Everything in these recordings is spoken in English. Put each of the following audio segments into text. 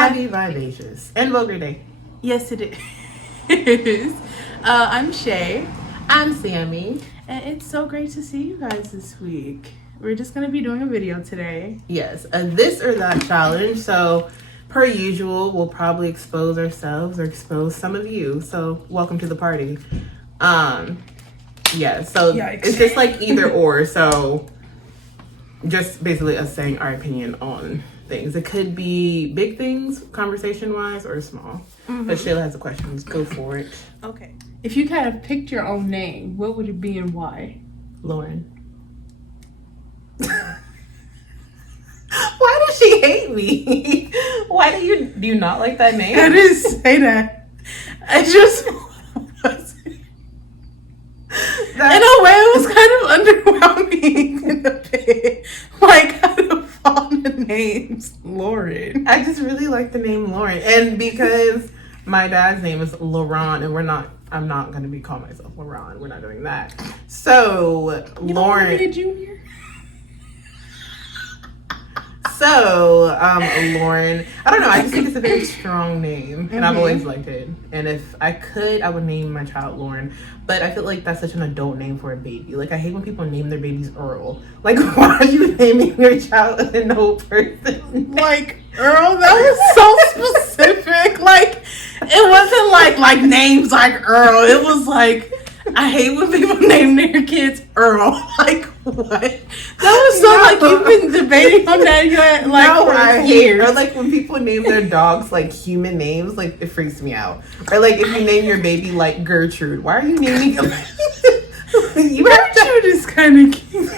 Happy Vivacious and Vulgar Day. Yes, it is. I'm Shay. I'm Sami. And it's so great to see you guys this week. We're just going to be doing a video today. Yes, a this or that challenge. So, per usual, we'll probably expose ourselves or expose some of you. So, welcome to the party. Yeah, so Yikes. It's just like either or. So, just basically us saying our opinion on things. It could be big things, conversation-wise, or small. But Shayla has a question. Let's go for it. Okay. If you kind of picked your own name, what would it be and why? Lauren. Why does she hate me? Why do you not like that name? I didn't say that. I just in a way, it was kind of underwhelming in a bit. Like, out of all the names, Lauren. I just really like the name Lauren. And because my dad's name is Laurent, and I'm not going to be calling myself Laurent. We're not doing that. So, Lauren. Junior? So, Lauren, I don't know. I just think it's a very strong name, and I've always liked it. And if I could, I would name my child Lauren. But I feel like that's such an adult name for a baby. Like, I hate when people name their babies Earl. Like, why are you naming your child an old person? Like, Earl? That was so specific. Like, it wasn't like names like Earl. It was like, I hate when people name their kids Earl. Like, what? That was so like you've been debating on that yet, like for years. Or like when people name their dogs like human names, like it freaks me out. Or like if you name your baby like Gertrude, why are you naming him? Gertrude is kind of cute.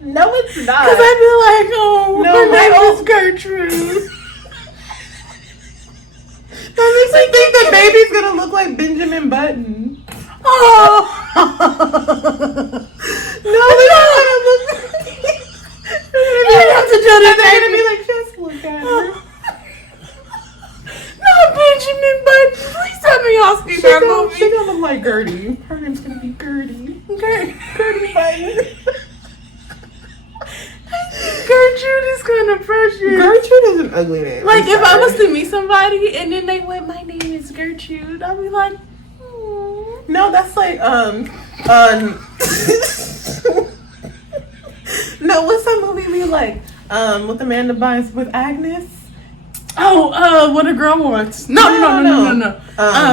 No, it's not. Because I'd be like, oh, no, her name is Gertrude. That makes me think the baby's gonna look like Benjamin Button. Oh. No, they're not gonna look. You have to do that. They're gonna be like, just look at her. Not Benjamin Button. Please tell me y'all see that movie. She's gonna look like Gertie. Her name's gonna be Gertie. Gertie Button. Gertrude is kind of precious. Gertrude is an ugly name. Like, if I was to meet somebody and then they went, my name is Gertrude, I'd be like, no, that's like, no, what's that movie we like? With Amanda Bynes with Agnes? Oh, What a Girl Wants. No.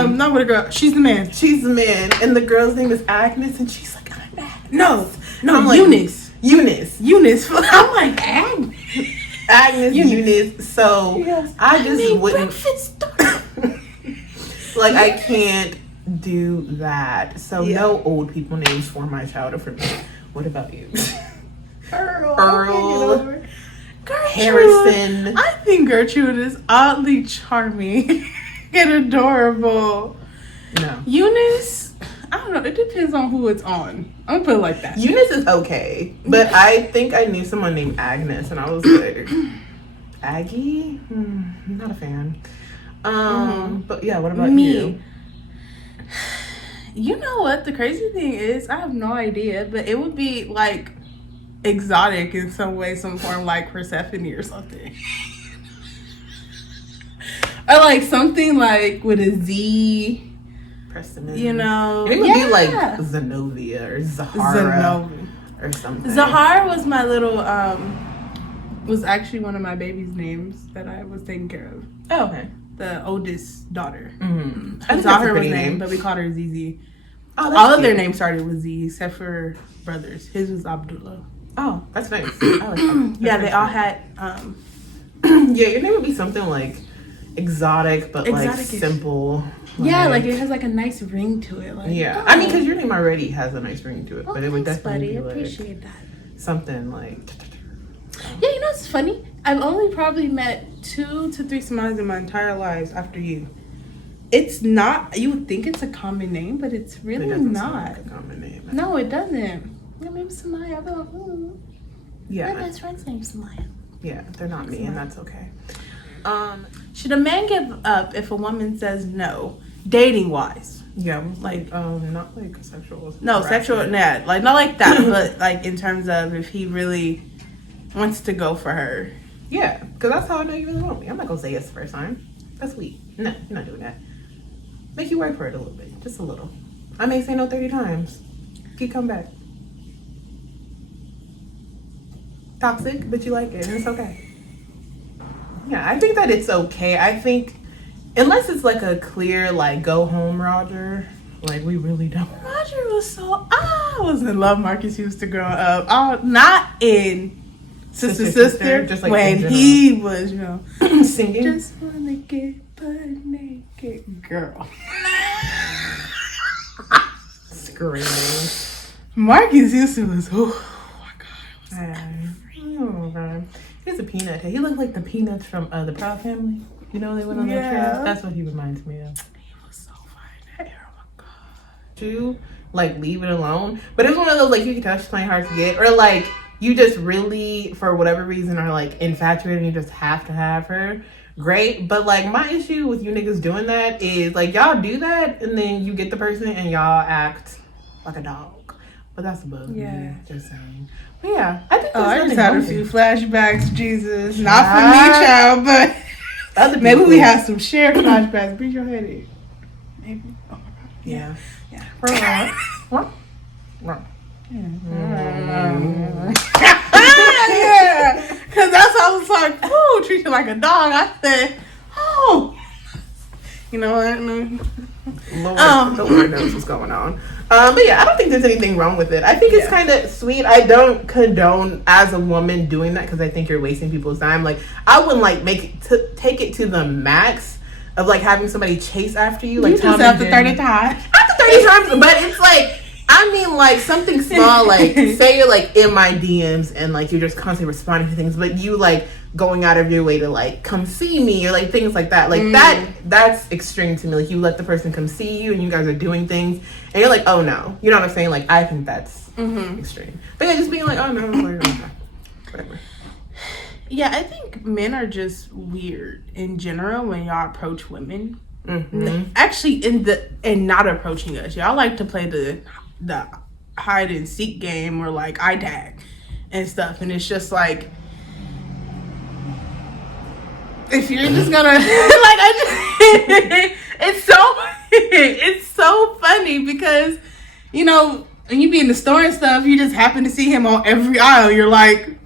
Not What a Girl. She's the man. She's the man, and the girl's name is Agnes, and she's like, I'm Agnes. No, I'm like, Eunice. I'm like, Agnes, Eunice. So yes. I just wouldn't. Breakfast. Like, I can't do that. So no old people names for my child or for me. What about you? Earl. Harrison. I think Gertrude is oddly charming and adorable. No. Eunice, I don't know. It depends on who it's on. I'm gonna put it like that. Eunice is okay, but I think I knew someone named Agnes, and I was like, Aggie? Not a fan. But yeah, what about you? You know what? The crazy thing is, I have no idea, but it would be like exotic in some way, some form, like Persephone or something. Or like something like with a Z. Preston. You know, it would be like Zenobia or Zahara or something. Zahara was my little was actually one of my baby's names that I was taking care of. Oh, okay. The oldest daughter. I think Zahara was named, but we called her ZZ. Oh, all of their names started with Z, except for brothers. His was Abdullah. Oh, that's nice. I like that. Yeah, they all had. Yeah, your name would be something like exotic, but like simple. Yeah, like it has like a nice ring to it. Like, yeah, I mean, because your name already has a nice ring to it, but it would definitely be I like appreciate that. something like. Yeah, you know what's funny? I've only probably met 2 to 3 Samaris in my entire lives after you. It's not. You would think it's a common name, but it's really not. Like a common name. No, it doesn't. My name's Samaya. I'd be like, ooh. Yeah. My best friend's name's Samaya. Yeah, they're not me, and that's okay. Should a man give up if a woman says no, dating wise? Yeah, like not like sexual. No, sexual. Nah, like not like that, but like in terms of if he really wants to go for her. Yeah, because that's how I know you really want me. I'm not gonna say yes the first time. That's sweet. No, you're not doing that. Make you work for it a little bit, just a little. I may say no 30 times. Keep coming back. Toxic, but you like it, and it's okay. Yeah, I think that it's okay. I think, unless it's like a clear, like, go home, Roger. Like, we really don't. Roger was so. I was in love Marcus Houston growing up. Oh, not in Sister. Just like when he was, singing. Just wanna get butt naked, girl. Screaming. Marcus Houston was. Oh my god. Oh god. He's a peanut. He looked like the peanuts from the Proud Family. You know, they went on that trip. That's what he reminds me of. He was so fine. That era, oh my god. You like leave it alone, but it's one of those like you can touch, playing hard to get, or like you just really for whatever reason are like infatuated and you just have to have her. Great, but like my issue with you niggas doing that is like y'all do that and then you get the person and y'all act like a dog. But that's above me. Just saying. But yeah, I think I just had a few flashbacks, Jesus. Not for me, child, but other maybe we have some shared flashbacks. Breathe your head in. Maybe. Oh my god. Yeah. Yeah. Because that's how I was like, oh, treat you like a dog. I said, oh. You know what? The Lord knows what's going on. But yeah, I don't think there's anything wrong with it. I think it's kind of sweet. I don't condone as a woman doing that because I think you're wasting people's time. Like, I wouldn't like take it to the max of like having somebody chase after you. Like, you just after 30 times. After 30 times, but it's like, I mean, like something small, like say you're like in my DMs and like you're just constantly responding to things, but you like going out of your way to like come see me or like things like that. Like that's extreme to me. Like you let the person come see you and you guys are doing things and you're like, oh no. You know what I'm saying? Like I think that's extreme. But yeah, just being like, oh no, whatever. Yeah, I think men are just weird in general when y'all approach women. Actually, in not approaching us, y'all like to play the hide and seek game or like eye tag and stuff, and it's just like if you're just gonna it's so funny because when you be in the store and stuff, you just happen to see him on every aisle. You're like,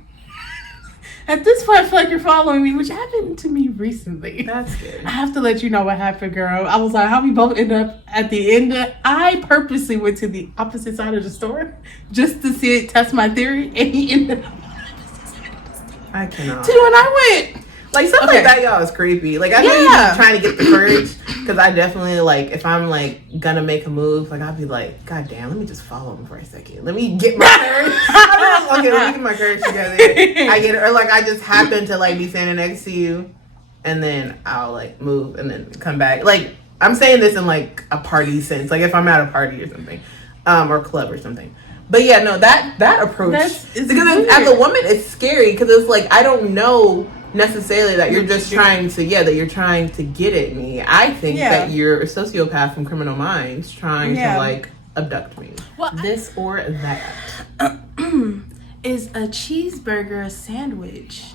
at this point, I feel like you're following me, which happened to me recently. That's good. I have to let you know what happened, girl. I was like, how we both end up at the end? I purposely went to the opposite side of the store just to see it, test my theory, and he ended up on the opposite side of the store. I cannot. Too, and I went. Like, stuff like that, y'all, is creepy. Like, I know you're just trying to get the courage, because I definitely, like, if I'm, like, gonna make a move, like, I'll be like, God damn, let me just follow him for a second. Let me get my courage. Okay, let me get my courage together. I get it. Or, like, I just happen to, like, be standing next to you, and then I'll, like, move and then come back. Like, I'm saying this in, like, a party sense. Like, if I'm at a party or something, or club or something. But, yeah, no, that approach, because as a woman, it's scary, because it's, like, I don't know necessarily that you're just trying to get at me. I think that you're a sociopath from Criminal Minds trying to like abduct me. Well, this or that. Is a cheeseburger a sandwich?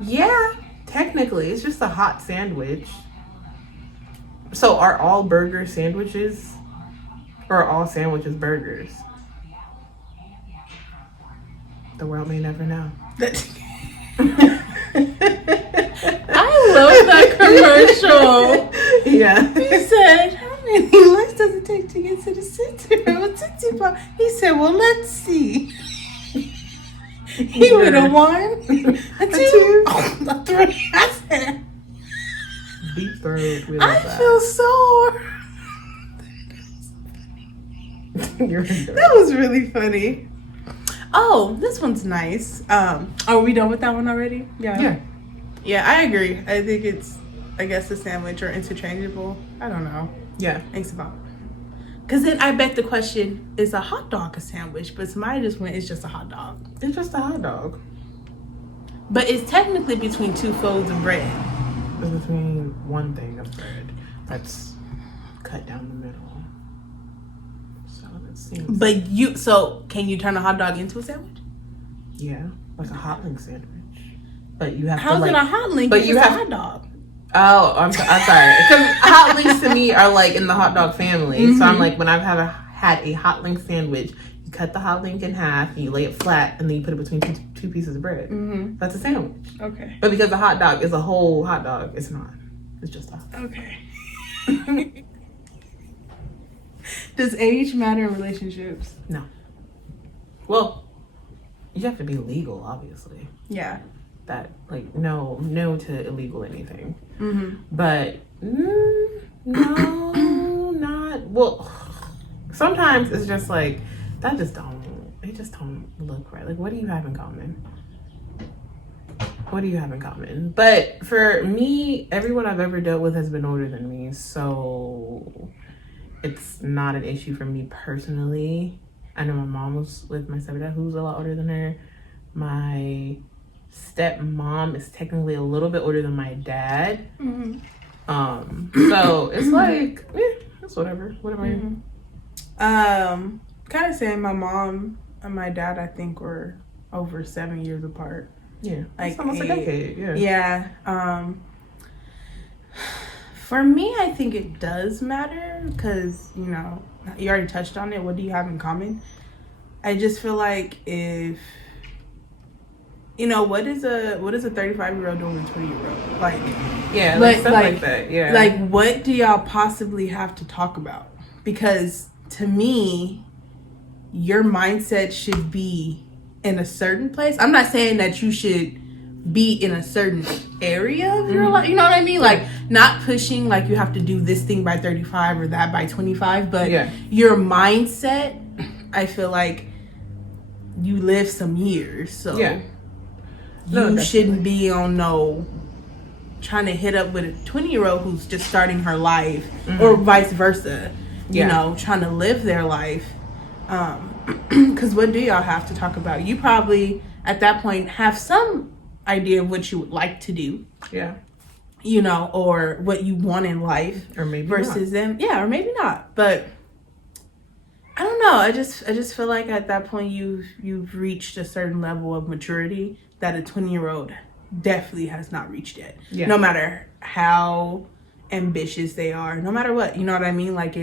Yeah, technically it's just a hot sandwich. So are all burgers sandwiches, or are all sandwiches burgers? The world may never know. I love that commercial. Yeah. He said, how many licks does it take to get to the center of a Tootsie Pop? He said, well, let's see. He would have won. A two. A three. I said, deep throat. We love that. feel sore. That was really funny. Oh, this one's nice. Are we done with that one already? Yeah, I agree. I think it's, I guess, a sandwich or interchangeable. I don't know. Yeah. Thanks about. Because then I bet the question, is a hot dog a sandwich? But somebody just went, it's just a hot dog. It's just a hot dog. But it's technically between two folds of bread. It's between one thing of bread that's cut down the middle. So it seems. But can you turn a hot dog into a sandwich? Yeah, like a hot link sandwich. But you have How's to it a hot link? But It's you just have a hot dog. Oh, I'm sorry. Because hot links to me are like in the hot dog family. Mm-hmm. So I'm like, when I've had a hot link sandwich, you cut the hot link in half and you lay it flat and then you put it between two pieces of bread. Mm-hmm. That's a sandwich. Okay. But because the hot dog is a whole hot dog, it's not. It's just a hot dog. Okay. Does age matter in relationships? No. Well, you have to be legal, obviously. Yeah. That, like, no to illegal anything. Mm-hmm. But, no, not, well, sometimes it's just like, it just don't look right. Like, what do you have in common? But for me, everyone I've ever dealt with has been older than me, so it's not an issue for me personally. I know my mom was with my stepdad, who's a lot older than her. My stepmom is technically a little bit older than my dad. Mm-hmm. So it's like, it's whatever. What about you? Kind of saying my mom and my dad, I think, were over 7 years apart. Yeah, like it's almost a decade. Yeah. For me, I think it does matter because, you know, you already touched on it. What do you have in common? I just feel like if, you know, what is a 35-year-old doing with a 20-year-old? Like, yeah, like stuff like that. Yeah. Like, what do y'all possibly have to talk about? Because to me, your mindset should be in a certain place. I'm not saying that you should be in a certain area of your life. You know what I mean? Like, not pushing like you have to do this thing by 35 or that by 25, but your mindset, I feel like you live some years, so you shouldn't be on trying to hit up with a 20-year-old who's just starting her life, or vice versa. You know, trying to live their life. Because what do y'all have to talk about? You probably at that point have some idea of what you would like to do. Yeah. You know, or what you want in life, or maybe versus them. Yeah, or maybe not. But I don't know. I just feel like at that point you've reached a certain level of maturity that a 20-year-old definitely has not reached yet. Yeah. No matter how ambitious they are, no matter what. You know what I mean? Like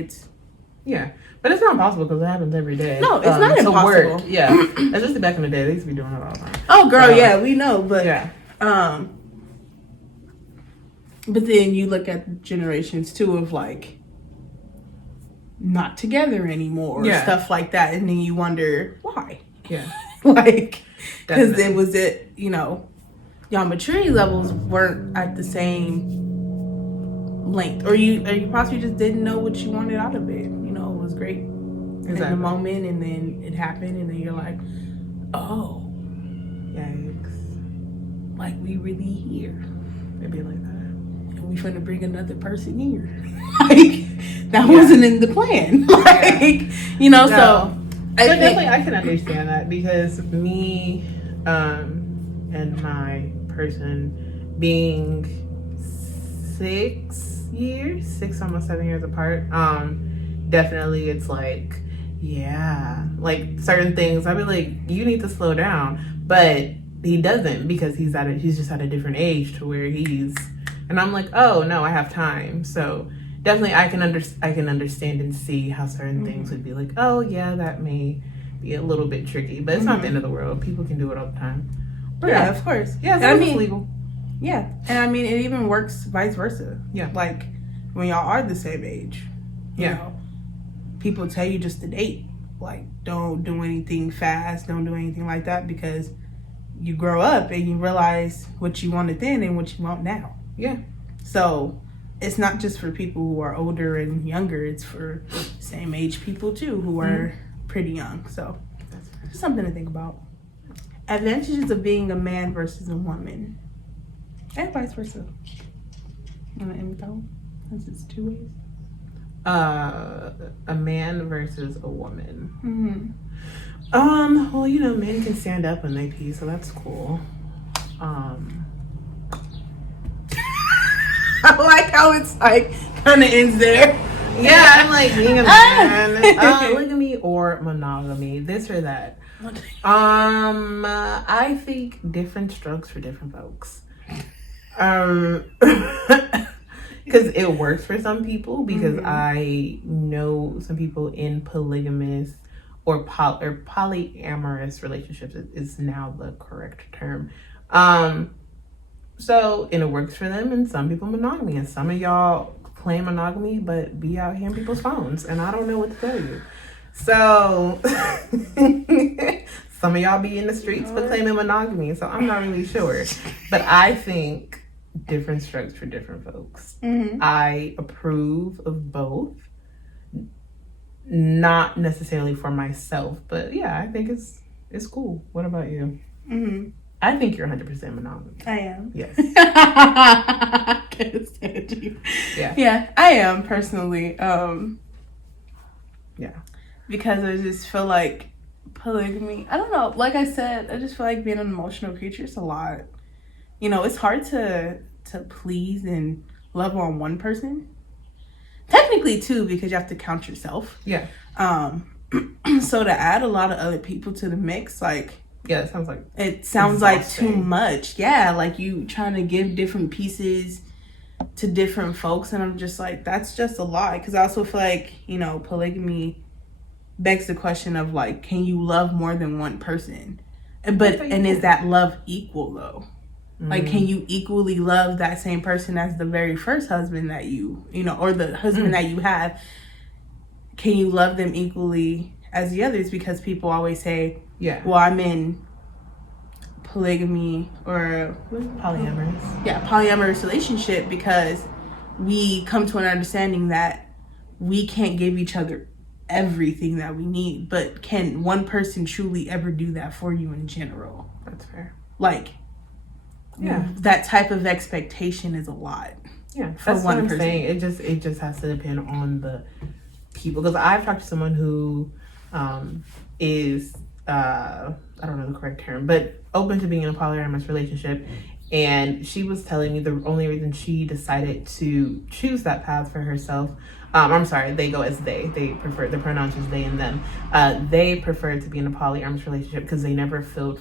but it's not impossible because it happens every day. No, it's not impossible. Work. Yeah, that's just back in the day. They used to be doing it all the time. Oh, girl, yeah, we know, but but then you look at generations too of like not together anymore, stuff like that, and then you wonder why. Yeah, like because it was you know, y'all maturity levels weren't at the same length, or you possibly just didn't know what you wanted out of it. You know, it was great in the moment, and then it happened, and then you're like, oh, yikes! Like we really here. It'd be like that. And we finna bring another person here. Like that wasn't in the plan. Like you know, so definitely I can understand that because me and my person being 6 almost 7 years apart, definitely it's like like certain things I'd be like, you need to slow down, but he doesn't because he's just at a different age to where and I'm like, oh no, I have time. So definitely I can understand and see how certain things would be like, oh yeah, that may be a little bit tricky, but it's not the end of the world. People can do it all the time. But yeah, of course. Yeah, I mean, it's legal. Yeah, and I mean, it even works vice versa. Yeah. Like, when y'all are the same age, you know, people tell you just to date. Like, don't do anything fast, don't do anything like that, because you grow up and you realize what you wanted then and what you want now. Yeah. So, it's not just for people who are older and younger, it's for same age people, too, who are pretty young. So, just something to think about. Advantages of being a man versus a woman. And vice versa. You want to end with that one? Since it's two ways. A man versus a woman. Mm-hmm. Well, you know, men can stand up when they pee, so that's cool. I like how it's like kind of ends there. Yeah, I'm like being a man. Polygamy or monogamy, this or that. I think different strokes for different folks. Because it works for some people. Because I know some people in polygamous or polyamorous relationships is now the correct term. So, and it works for them, and some people monogamy, and some of y'all claim monogamy, but be out here in people's phones, and I don't know what to tell you. So, some of y'all be in the streets but claiming monogamy, so I'm not really sure. But I think different strokes for different folks. I approve of both. Not necessarily for myself, but yeah, I think it's cool. What about you? I think you're 100% monogamous. I am. Yes. I can't stand you. Yeah. Yeah, I am personally. Yeah. Because I just feel like polygamy, I don't know, like I said, I just feel like being an emotional creature is a lot. You know, it's hard to please and love on one person. Technically, too, because you have to count yourself. Yeah. So to add a lot of other people to the mix, like... Yeah, it sounds like too much. Yeah, like you trying to give different pieces to different folks. And I'm just like, that's just a lot. Because I also feel like, you know, polygamy begs the question of like, can you love more than one person? And is that love equal, though? Like, can you equally love that same person as the very first husband that you know, or the husband that you have? Can you love them equally as the others? Because people always say, yeah, well, I'm in polygamy or polyamorous. Yeah, polyamorous relationship because we come to an understanding that we can't give each other everything that we need. But can one person truly ever do that for you in general? That's fair. Like... Yeah, that type of expectation is a lot. Yeah, that's what I'm saying. It just has to depend on the people. Because I've talked to someone who is I don't know the correct term, but open to being in a polyamorous relationship, and she was telling me the only reason she decided to choose that path for herself. I'm sorry, they go as they. They prefer the pronouns is they and them. They prefer to be in a polyamorous relationship because they never felt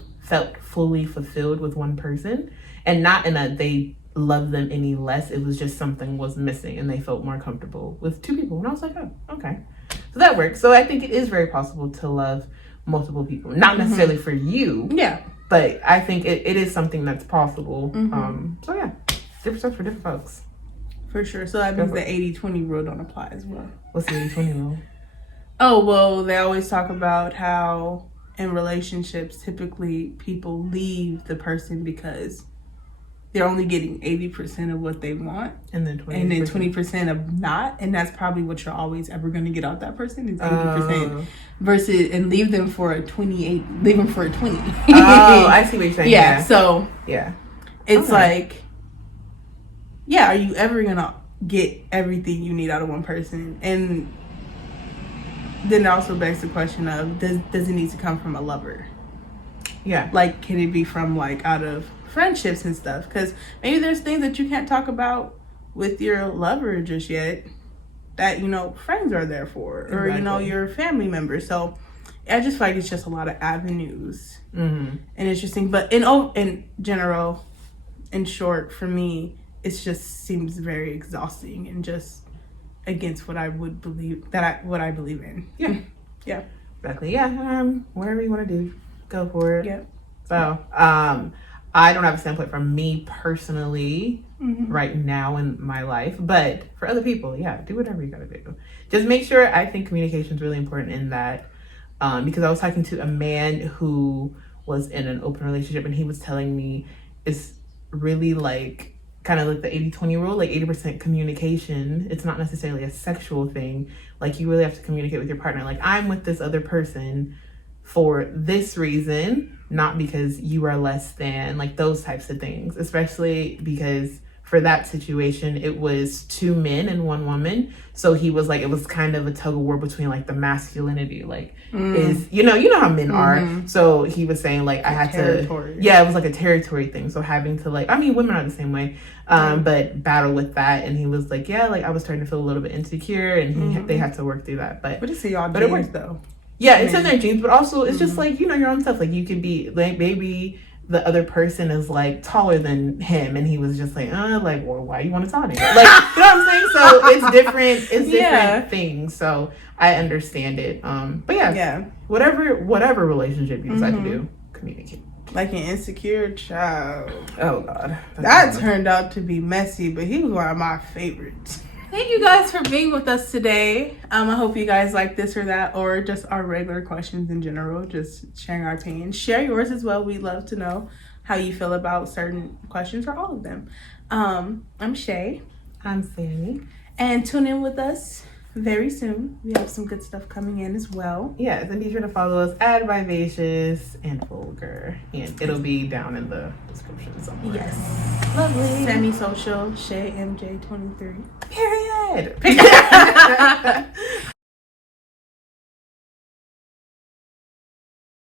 fully fulfilled with one person. And not in a they love them any less. It was just something was missing and they felt more comfortable with two people. And I was like, oh, okay. So that works. So I think it is very possible to love multiple people. Not necessarily for you. Yeah. But I think it is something that's possible. So yeah, different stuff for different folks. For sure. So that means the 80-20 rule don't apply as well. What's the 80-20 rule? Oh, well, they always talk about how in relationships, typically people leave the person because they're only getting 80% of what they want. And then 20% of not. And that's probably what you're always ever going to get out that person is 80%. Versus, and leave them for a 20. Oh, I see what you're saying. Yeah. So, yeah. It's like, yeah, are you ever going to get everything you need out of one person? And then it also begs the question of, does it need to come from a lover? Yeah. Like, can it be from, like, out of friendships and stuff? Because maybe there's things that you can't talk about with your lover just yet that, you know, friends are there for. Or, you know, your family members. So, I just feel like it's just a lot of avenues. And interesting. But in general, in short, for me, it just seems very exhausting and just against what I would believe what I believe in. Yeah. Yeah. Exactly. Yeah. Whatever you want to do, go for it. Yeah. So, I don't have a standpoint from me personally right now in my life, but for other people, yeah, do whatever you gotta do. Just make sure. I think communication is really important in that, because I was talking to a man who was in an open relationship, and he was telling me it's really like kind of like the 80-20 rule, like 80% communication. It's not necessarily a sexual thing. Like, you really have to communicate with your partner. Like, I'm with this other person for this reason, not because you are less than, like those types of things. Especially because for that situation, it was 2 men and 1 woman. So he was like, it was kind of a tug of war between like the masculinity, like is, you know how men are. So he was saying like, I had to, yeah, it was like a territory thing. So having to like, I mean, women are the same way, but battle with that. And he was like, yeah, like I was starting to feel a little bit insecure, and they had to work through that. But it's y'all it worked though. Yeah, it's in their genes, but also it's just like, you know, your own stuff. Like you could be like, maybe the other person is like taller than him, and he was just like, like, well, why you want to talk to me? Like, you know what I'm saying? So it's different. It's different things. So I understand it. But yeah, whatever relationship you decide to do, communicate. Like an insecure child. Oh God, that turned out to be messy, but he was one of my favorites. Thank you guys for being with us today. I hope you guys like this or that, or just our regular questions in general, just sharing our opinions. Share yours as well. We'd love to know how you feel about certain questions or all of them. I'm Shay. I'm Sami. And tune in with us very soon. We have some good stuff coming in as well. Yes, and be sure to follow us at Vivacious and Vulgar. And it'll be down in the description somewhere. Yes. Lovely. Sami Social, Shay MJ23. Period.